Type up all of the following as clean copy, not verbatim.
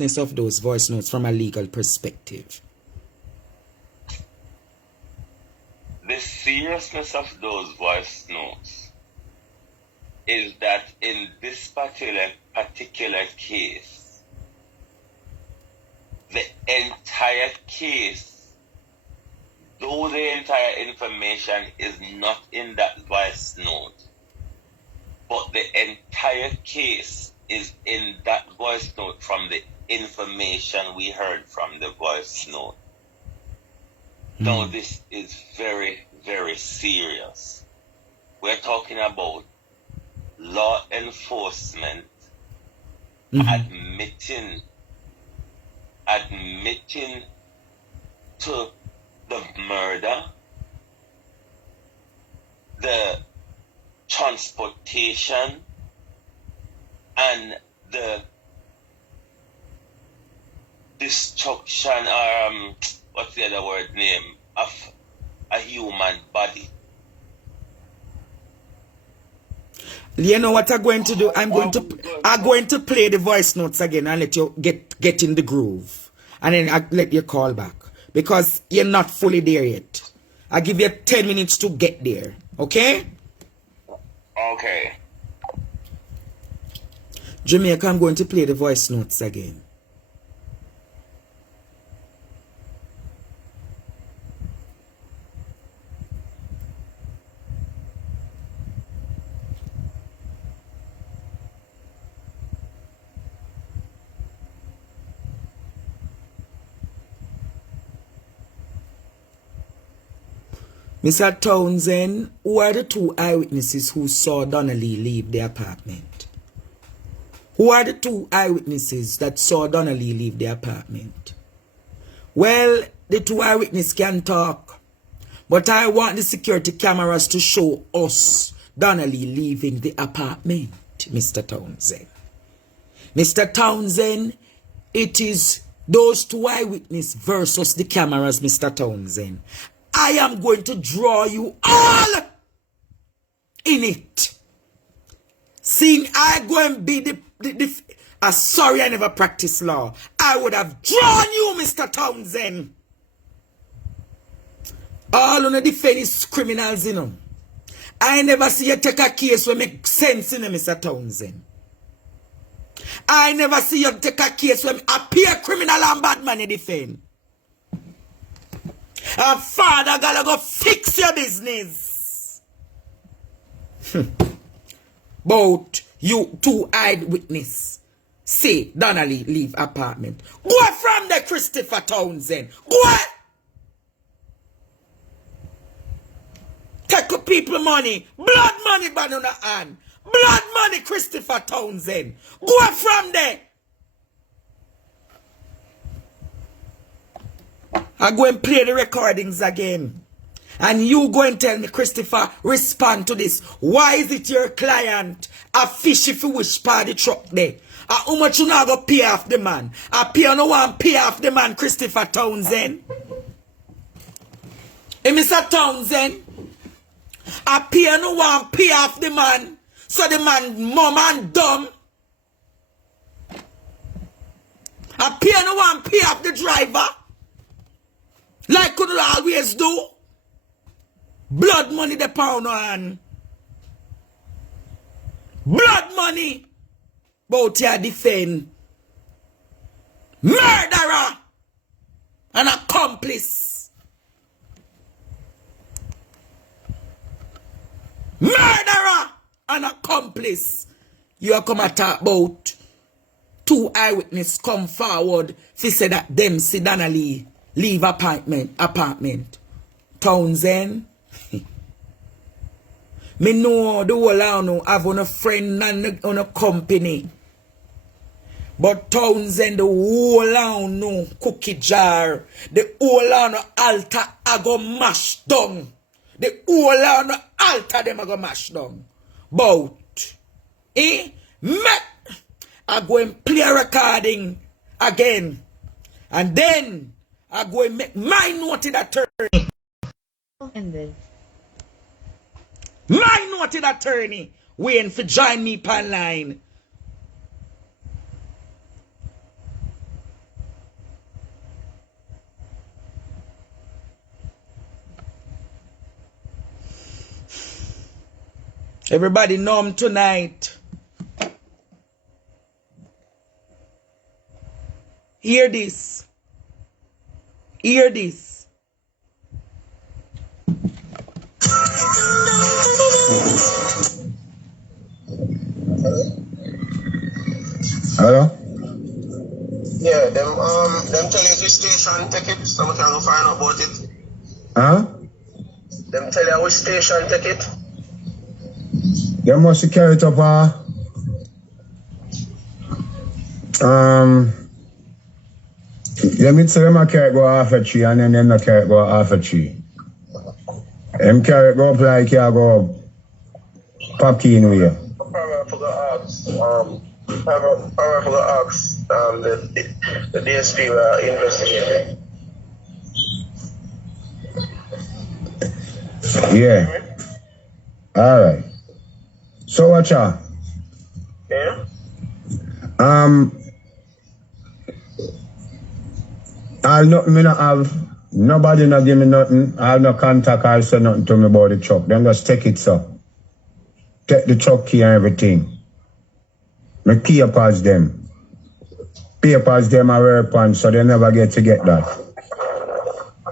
seriousness of those voice notes from a legal perspective? The seriousness of those voice notes is that in this particular case, the entire case, though the entire information is not in that voice note, but the entire case is in that voice note from the information we heard from the voice note. Now, this is very, very serious. We're talking about law enforcement admitting to the murder, the transportation, and the destruction, or what's the other word name, of a human body. You know what I'm going to do? I'm going to play the voice notes again and let you get in the groove. And then I'll let you call back. Because you're not fully there yet. I'll give you 10 minutes to get there. Okay? Okay. Jamaica, I'm going to play the voice notes again. Mr. Townsend, who are the two eyewitnesses who saw Donna Lee leave the apartment? Who are the two eyewitnesses that saw Donna Lee leave the apartment? Well, the two eyewitnesses can talk, but I want the security cameras to show us Donna Lee leaving the apartment, Mr. Townsend. Mr. Townsend, it is those two eyewitnesses versus the cameras, Mr. Townsend. I am going to draw you all in it. Seeing I go and be sorry I never practiced law. I would have drawn you, Mr. Townsend. All on the defense is criminals, you know. I never see you take a case where make sense, you know, Mr. Townsend. I never see you take a case where appear criminal and bad man in defense. And father gotta go fix your business. But you two eyewitness say Donna Lee leave apartment. Go from there, Christopher Townsend. Go. Take up people money. Blood money bad on the hand. Blood money, Christopher Townsend. Go from there. I go and play the recordings again. And you go and tell me, Christopher, respond to this. Why is it your client a fish if you wish part the truck there? How much you not go pay off the man? I pay no one pay off the man, Christopher Townsend. Hey, Mr. Townsend. I pay no one pay off the man. So the man mum and dumb. I pay no one pay off the driver. Like could always do. Blood money the pound on. Blood money. Bout your defend. Murderer. An accomplice. Murderer. An accomplice. You come and talk about two eyewitnesses come forward. She said that them see Donna Lee leave apartment. Townsend. Me know the whole I have on a friend and on a company. But Townsend, the whole I cookie jar. The whole altar I go mash down. The whole altar them I go mash down. But I go and play a recording again. And then I go and make my noted attorney. My noted attorney waiting for join me pan line. Everybody numb tonight. Hear this. Hear this. Hello? Yeah, them tell you which station take it, so we can go find out about it. Huh? Them tell you which station take it. They must carry it up let me say them a carry it go half a tree and then them not carry it go half a tree. Them carry it go up like you go up Popkeen way. Probably I forgot to ask the DSP were investigating. Yeah. Alright. So watch out. Yeah? Me not have nobody not give me nothing. I have no contact or say nothing to me about the truck. Them just take it so. Take the truck key and everything. My key pass them. Papers them are work on, so they never get that.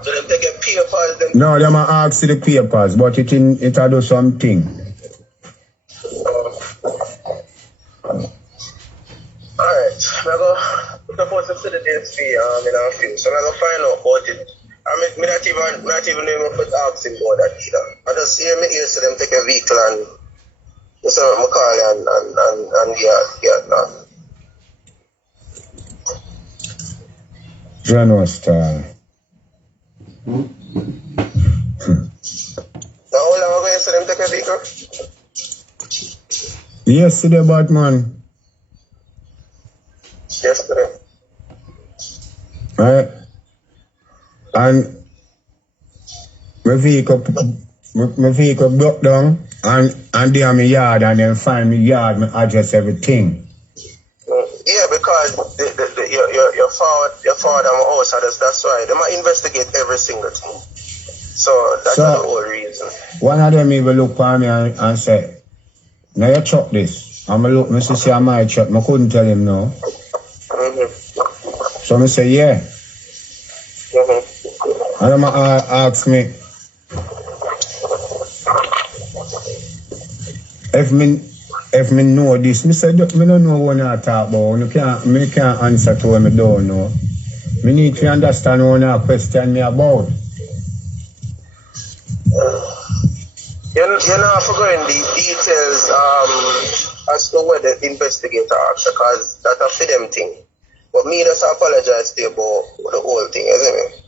So them take a papers them? No, them are ask the papers, but it a do something. Alright, I'm supposed to see the DSP in a few, so I'm going to find out about it. I not even know if I ask him about that either. I just hear me here, so them take a vehicle and so I'm calling and get that. John Star. Now how long ago you see them take a vehicle? Yesterday, Batman. Yesterday. Right? And my vehicle broke down and they are my yard and then find me yard, me address everything. Yeah, because your father and my house, that's why. They might investigate every single thing. So that's the whole reason. One of them even look for me and say, now you truck this. And I look, I say, I my truck. I couldn't tell him no. So I say, yeah. And I ask me, if me know this, me say, me don't know what I talk about. Me can't answer to what me don't know. Me need to understand what I question me about. You're not forgetting the details as to what the investigator asked, because that's a for them thing. But me just apologize to you about the whole thing, isn't it?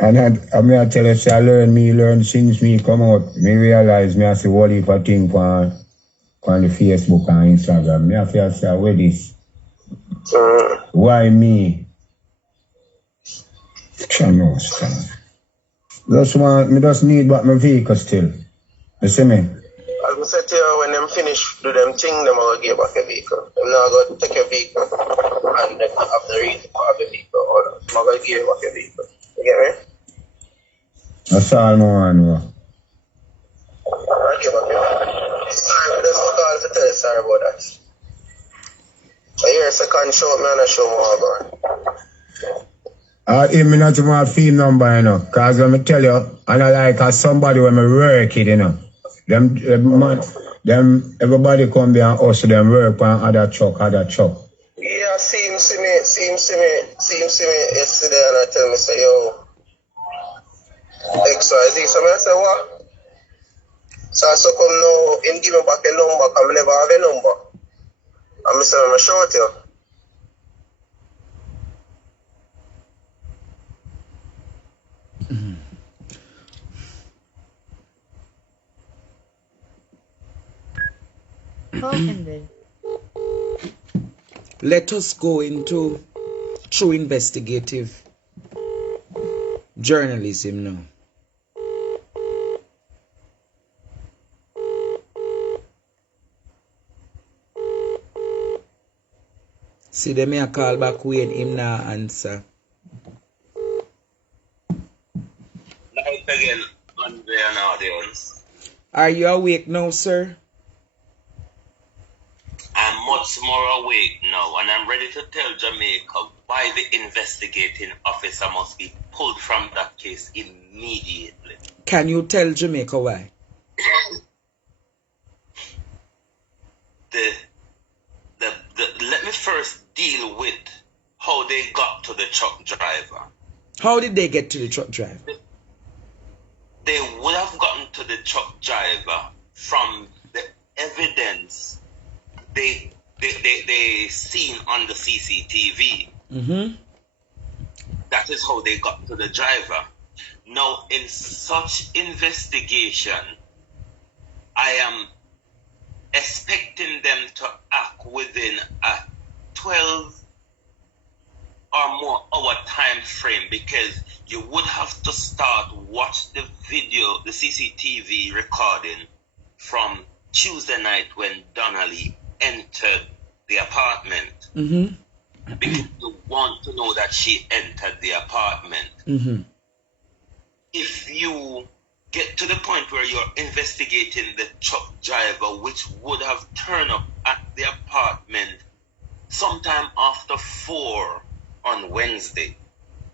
And I may tell you, say I learn since me come out. Me realize me I see what if I think on the Facebook and Instagram. Me have to say, where this? Why me? Me just need but my vehicle still. You see me? As I said to you, when them finish do them thing, them will give back a vehicle. Them now go take a vehicle and then have the reason to have a vehicle. Or I'm going to give you back a vehicle. You get me? That's all I know. I'll give back a vehicle. Sorry, there's no call to tell you sorry about that. So here's a second show, man, I show more about it. Me not my phone number, you know. Because let me tell you, and I like as somebody when me work it, you know. Them everybody come there and also them work on other truck. Yeah, see me yesterday and I tell me say, yo, XYZ. So I say, what? So I come now, him give me back a number, because I never have a number. And I say, I'm show it to you. Let us go into true investigative journalism now. See them here call back when him now answer. Night again on the an audience. Are you awake now, sir? I'm much more awake now, and I'm ready to tell Jamaica why the investigating officer must be pulled from that case immediately. Can you tell Jamaica why? Let me first deal with how they got to the truck driver. How did they get to the truck driver? They would have gotten to the truck driver from the evidence they seen on the CCTV. Mm-hmm. That is how they got to the driver. Now, in such investigation, I am expecting them to act within a 12 or more hour time frame, because you would have to watch the video, the CCTV recording from Tuesday night when Donnelly entered the apartment. Mm-hmm. Because you want to know that she entered the apartment. Mm-hmm. If you get to the point where you're investigating the truck driver, which would have turned up at the apartment sometime after 4 on Wednesday.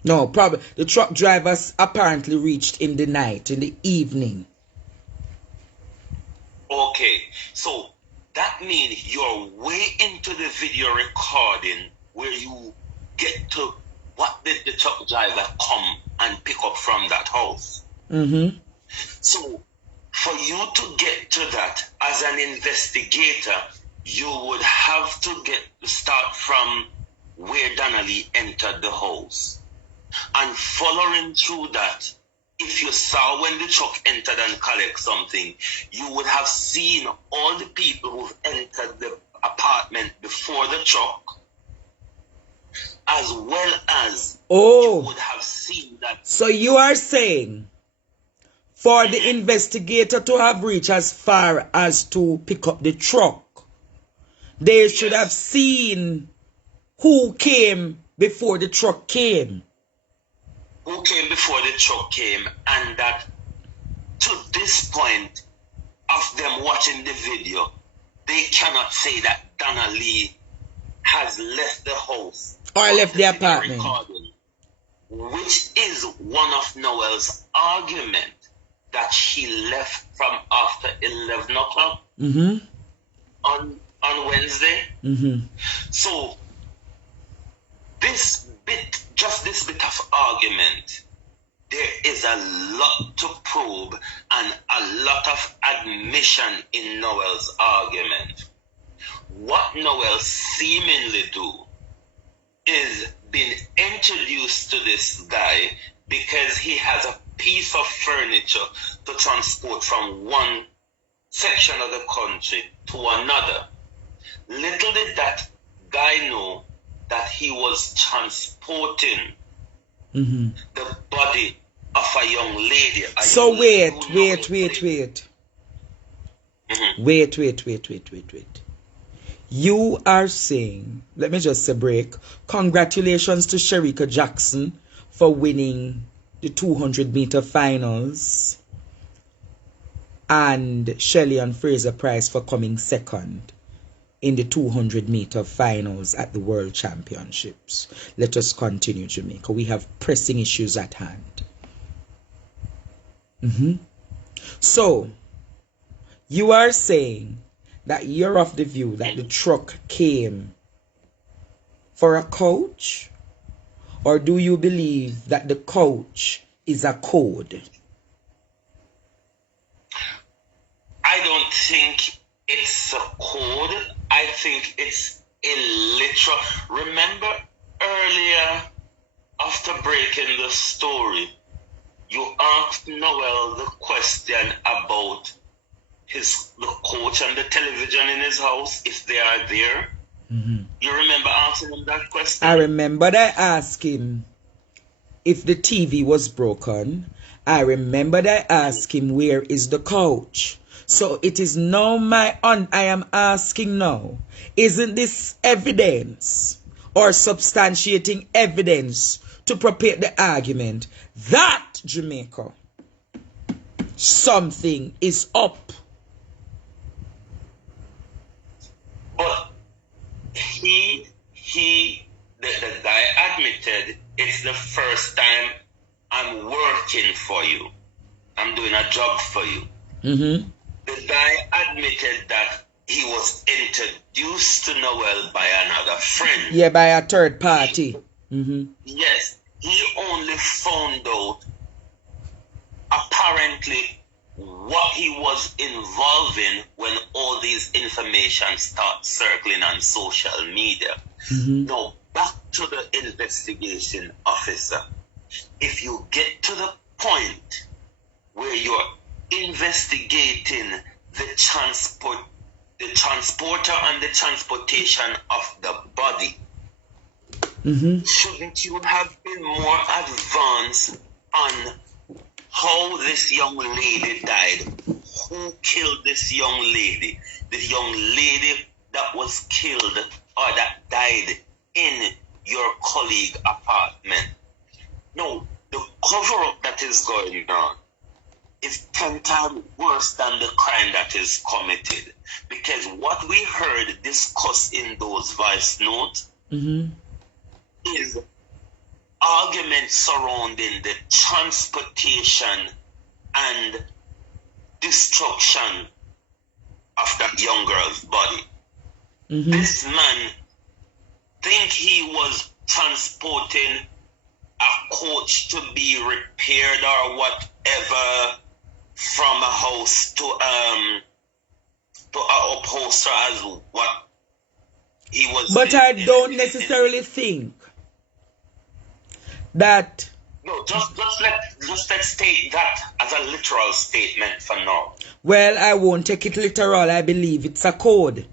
No, probably the truck drivers apparently reached in the night, in the evening. Okay, so that means you're way into the video recording where you get to what did the truck driver come and pick up from that house. Mm-hmm. So for you to get to that as an investigator, you would have to start from where Donnelly entered the house. And following through that, if you saw when the truck entered and collect something, you would have seen all the people who've entered the apartment before the truck, as well as you would have seen that. So you are saying for the investigator to have reached as far as to pick up the truck, they should have seen who came before the truck came. Who came before the truck came, and that to this point of them watching the video, they cannot say that Donna Lee has left the house or left the apartment, which is one of Noel's argument, that she left from after 11 o'clock on Wednesday. So this bit of argument, there is a lot to probe and a lot of admission in Noel's argument. What Noel seemingly do is been introduced to this guy because he has a piece of furniture to transport from one section of the country to another. Little did that guy know that he was transporting the body of a young lady. So wait. You are saying, let me just say break. Congratulations to Sherika Jackson for winning the 200-meter finals, and Shelley and Fraser Price for coming second in the 200-meter finals at the World Championships. Let us continue, Jamaica. We have pressing issues at hand. So, you are saying that you're of the view that the truck came for a coach? Or do you believe that the coach is a code? I don't think it's a code. I think it's illiterate. Remember earlier, after breaking the story, you asked Noel the question about the coach and the television in his house, if they are there. You remember asking him that question? I remembered I asked him if the TV was broken. I remembered I asked him where is the coach. So it is now I am asking now, isn't this evidence or substantiating evidence to prepare the argument that Jamaica, something is up. But the guy admitted, it's the first time I'm working for you. I'm doing a job for you. Mm-hmm. The guy admitted that he was introduced to Noel by another friend. Yeah, by a third party. Mm-hmm. Yes, he only found out apparently what he was involved in when all these information start circling on social media. Mm-hmm. Now, back to the investigation officer. If you get to the point where you're investigating the transporter and the transportation of the body, Mm-hmm. shouldn't you have been more advanced on how this young lady died? Who killed this young lady? The young lady that was killed or that died in your colleague apartment. No, the cover-up that is going on is 10 times worse than the crime that is committed. Because what we heard discussed in those voice notes Mm-hmm. is arguments surrounding the transportation and destruction of that young girl's body. Mm-hmm. This man think he was transporting a coach to be repaired or whatever from a house to a upholster as what he was. But I don't necessarily think that. No, just let's state that as a literal statement for now. Well, I won't take it literal. I believe it's a code.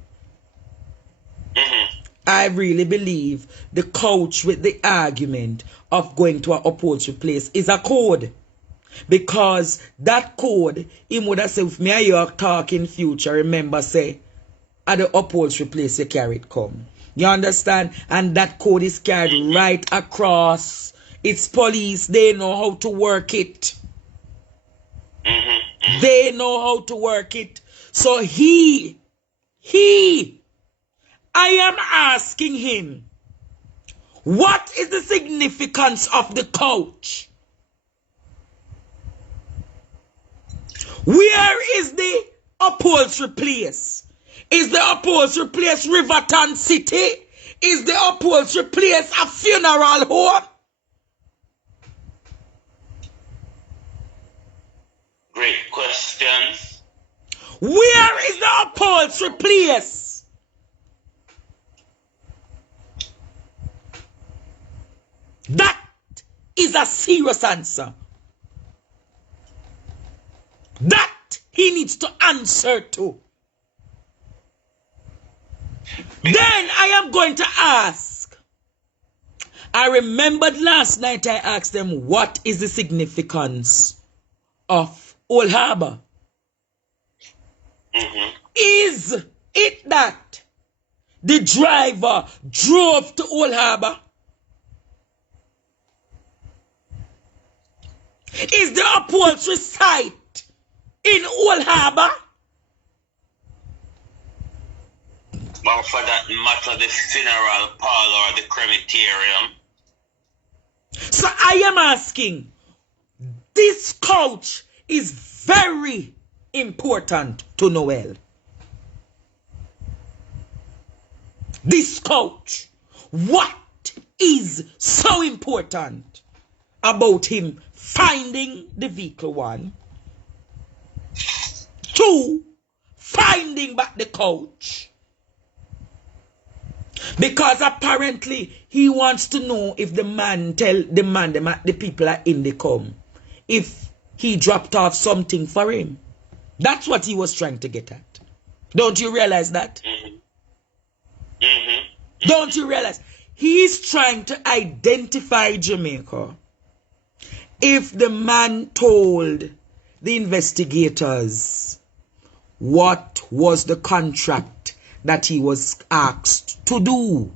Mm-hmm. I really believe the coach with the argument of going to an upholstery place is a code. Because that code, him would have said, if me and you are talking future, remember say, at the upholstery place you carry it come. You understand? And that code is carried right across. It's police. They know how to work it. Mm-hmm. They know how to work it. So I am asking him, what is the significance of the couch? Where is the upholstery place? Is the upholstery place Riverton City? Is the upholstery place a funeral home? Great questions. Where is the upholstery place? That is a serious answer. That he needs to answer to. Then I am going to ask. I remembered last night I asked them, what is the significance of Old Harbor? Mm-hmm. Is it that the driver drove to Old Harbor? Is the upholstery site in Old Harbor? Or for that matter, the funeral parlor or the crematorium. So I am asking, this couch is very important to Noel. This couch, what is so important about him finding the vehicle? 1, 2, finding back the couch. Because apparently he wants to know if the man tell the people are in the come, if he dropped off something for him. That's what he was trying to get at. Don't you realize that? Mm-hmm. Mm-hmm. Don't you realize? He's trying to identify Jamaica. If the man told the investigators what was the contract that he was asked to do.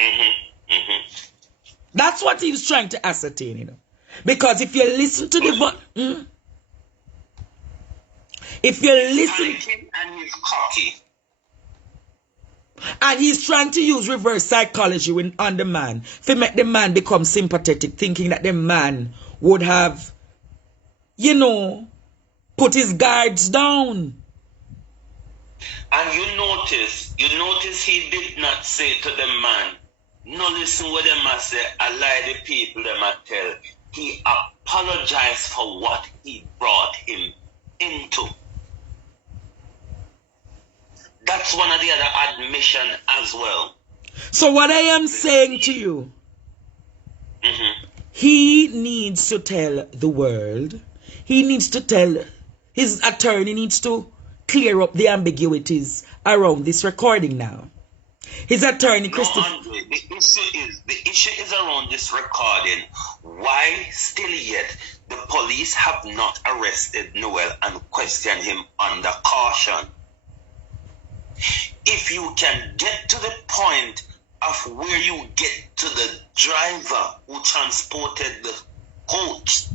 Mm-hmm. Mm-hmm. That's what he was trying to ascertain, you know. Because if you listen to the If you listen, Panicking and he's cocky. and he's trying to use reverse psychology on the man to make the man become sympathetic, thinking that the man would have, put his guards down. And you notice he did not say to the man, no, listen what them a say, I lie the people them a tell. He apologized for what he brought him into. That's one of the other admission as well. So what I am saying to you, he needs to tell the world, he needs to tell, his attorney needs to clear up the ambiguities around this recording now. His attorney, Christopher. No, Andre, the issue is around this recording. Why still yet the police have not arrested Noel and questioned him under caution? If you can get to the point of where you get to the driver who transported the coach,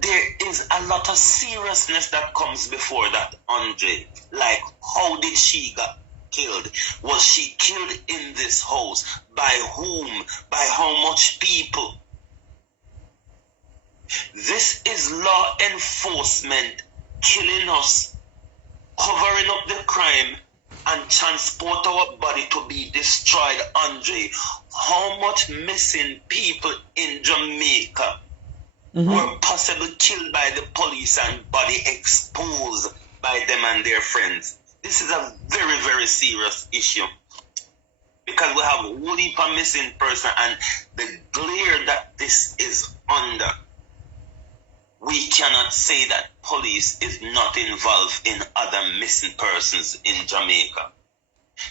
there is a lot of seriousness that comes before that, Andre. Like, how did she get killed? Was she killed in this house? By whom? By how much people? This is law enforcement killing us, covering up the crime, and transport our body to be destroyed, Andre. How much missing people in Jamaica were possibly killed by the police and body exposed by them and their friends? This is a very, very serious issue, because we have a whole heap of missing person, and the glare that this is under, we cannot say that police is not involved in other missing persons in Jamaica.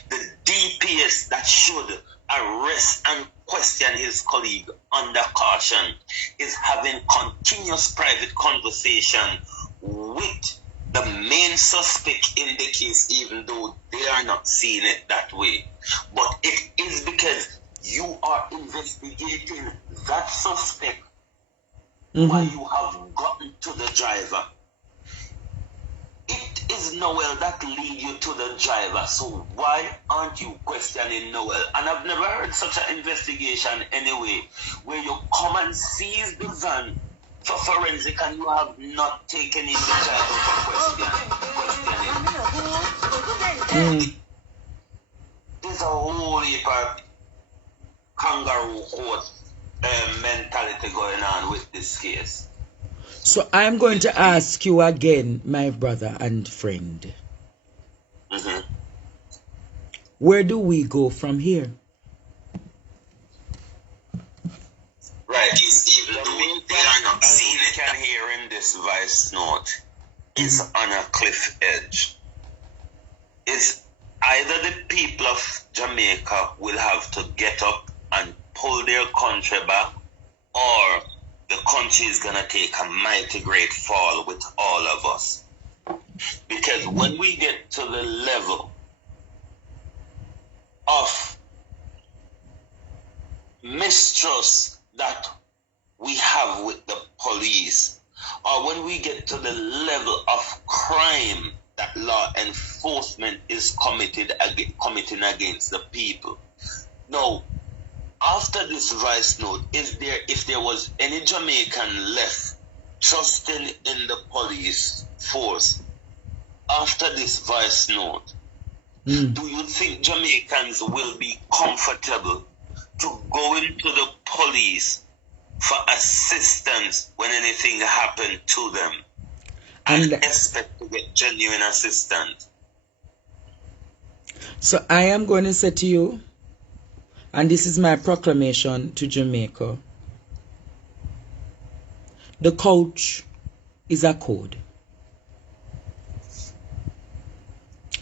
The DPS that should arrest and question his colleague under caution is having continuous private conversation with the main suspect in the case, even though they are not seeing it that way. But it is because you are investigating that suspect while you have gotten to the driver. It is Noel that lead you to the driver, so why aren't you questioning Noel? And I've never heard such an investigation anyway, where you come and seize the van for forensic and you have not taken in the driver for questioning. There's a whole heap of kangaroo court mentality going on with this case. So I'm going to ask you again, my brother and friend. Where do we go from here? Right. Even though they are not seeing it, can hear in this voice note is on a cliff edge. Is either the people of Jamaica will have to get up and pull their country back, or the country is going to take a mighty great fall with all of us. Because when we get to the level of mistrust that we have with the police, or when we get to the level of crime that law enforcement is committing against the people. Now, after this voice note, if there was any Jamaican left trusting in the police force after this voice note, do you think Jamaicans will be comfortable to go into the police for assistance when anything happened to them and expect to get genuine assistance? So I am going to say to you, and this is my proclamation to Jamaica, the coach is a code.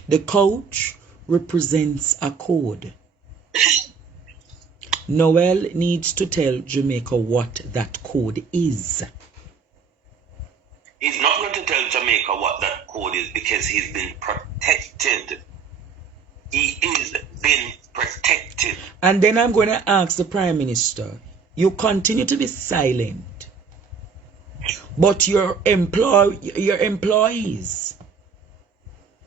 The coach represents a code. Noel needs to tell Jamaica what that code is. He's not going to tell Jamaica what that code is because he's been protected. He is being protected. And then I'm going to ask the Prime Minister, you continue to be silent. But your employees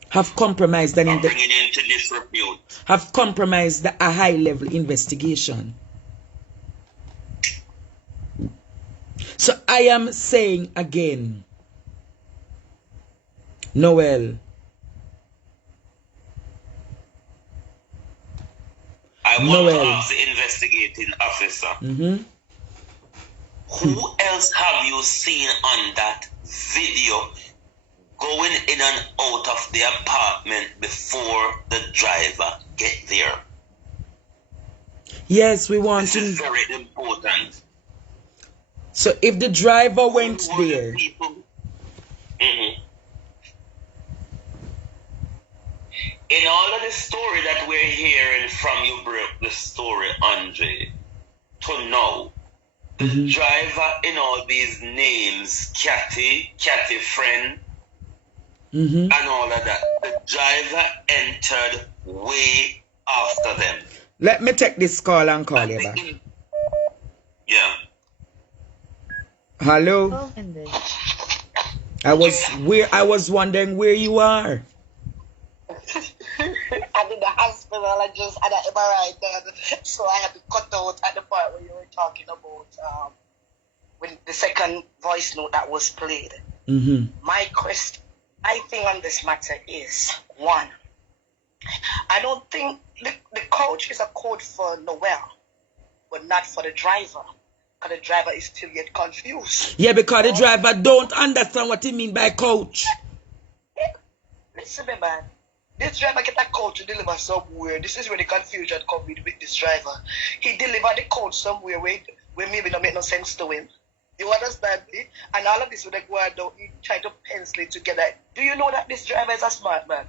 have compromised bringing into disrepute. have compromised a high-level investigation. So I am saying again, Noel, I want to ask the investigating officer, who else have you seen on that video going in and out of the apartment before the driver get there? Yes, we want This is very important. So if the driver went Who were the there, people? In all of the story that we're hearing from you, broke the story, Andre, to know the driver in all these names, Cathy friend, and all of that, the driver entered way after them. let me take this call and call you back. Yeah. Hello? I was wondering where you are. I'm in the hospital. I just had an MRI done, so I had to cut out at the part where you were talking about when the second voice note that was played. My question, I think on this matter is, one, I don't think the coach is a code for Noel, but not for the driver. Because the driver is still yet confused. Yeah, because the driver don't understand what he mean by coach. Yeah. Listen, man. This driver get a coach to deliver somewhere. This is where the confusion comes with this driver. He delivered the coach somewhere where maybe not make no sense to him. You understand me? And all of this with the go down, he try to pencil it together. Do you know that this driver is a smart man?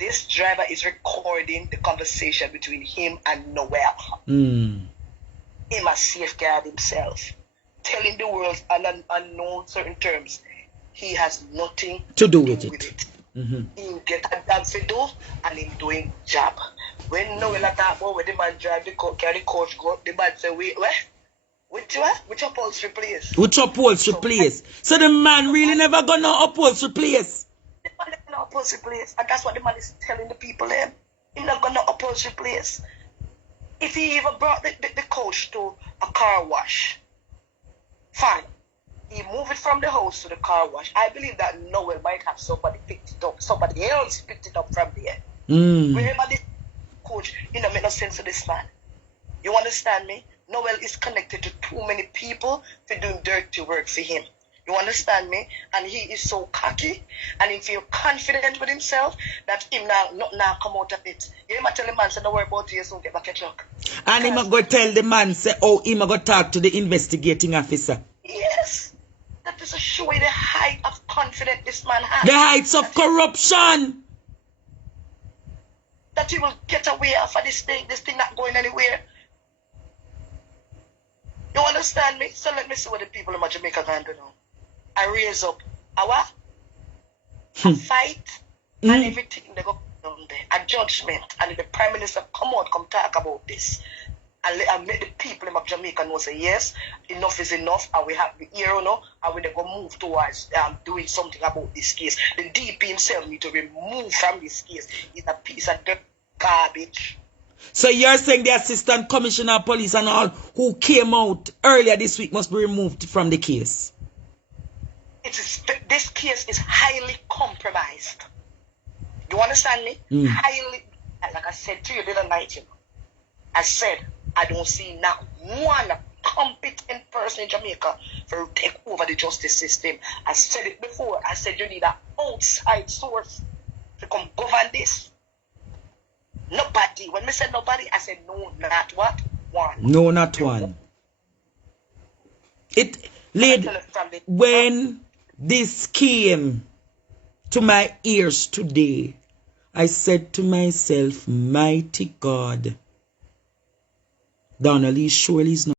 This driver is recording the conversation between him and Noel. He must safeguard himself. Telling the world unknown certain terms. He has nothing to do with it. He get a dance to do and him doing job. When Noel talk about where the man drive the carry coach go, the man say, wait, what? Which upholstery place? Which upholstery place? So the man really never got no upholstery place. The man never got no upholstery place. And that's what the man is telling the people then. He not got no upholstery place. If he even brought the coach to a car wash, fine. He moved it from the house to the car wash. I believe that Noel might have somebody picked it up. Somebody else picked it up from there. Wherever this coach, it don't make no sense to this man. You understand me? Noel is connected to too many people for doing dirty work for him. You understand me? And he is so cocky and he feel confident with himself that him now come out of it. You might tell the man, say, don't worry about you, so get back your truck. And him go tell the man, say, oh, him go talk to the investigating officer. Yes. That is a show the height of confidence this man has. The heights of corruption. That he will get away for this thing not going anywhere. You understand me? So let me see what the people in Jamaica can do now. I raise up our fight and everything they go down there. A judgment. And if the Prime Minister come talk about this. And make the people in Jamaica know say yes, enough is enough, and we have the ear now, and we go move towards doing something about this case. The DP himself need to remove from this case. It's a piece of dirt garbage. So you're saying the Assistant Commissioner of Police and all who came out earlier this week must be removed from the case? This case is highly compromised. You understand me? Highly, like I said to you the other night, you know, I said, I don't see not one competent person in Jamaica to take over the justice system. I said it before. I said you need an outside source to come govern this. Nobody. When I said nobody, I said no, not what? One. No, not one. When this came to my ears today, I said to myself, mighty God, Donna Lee surely is not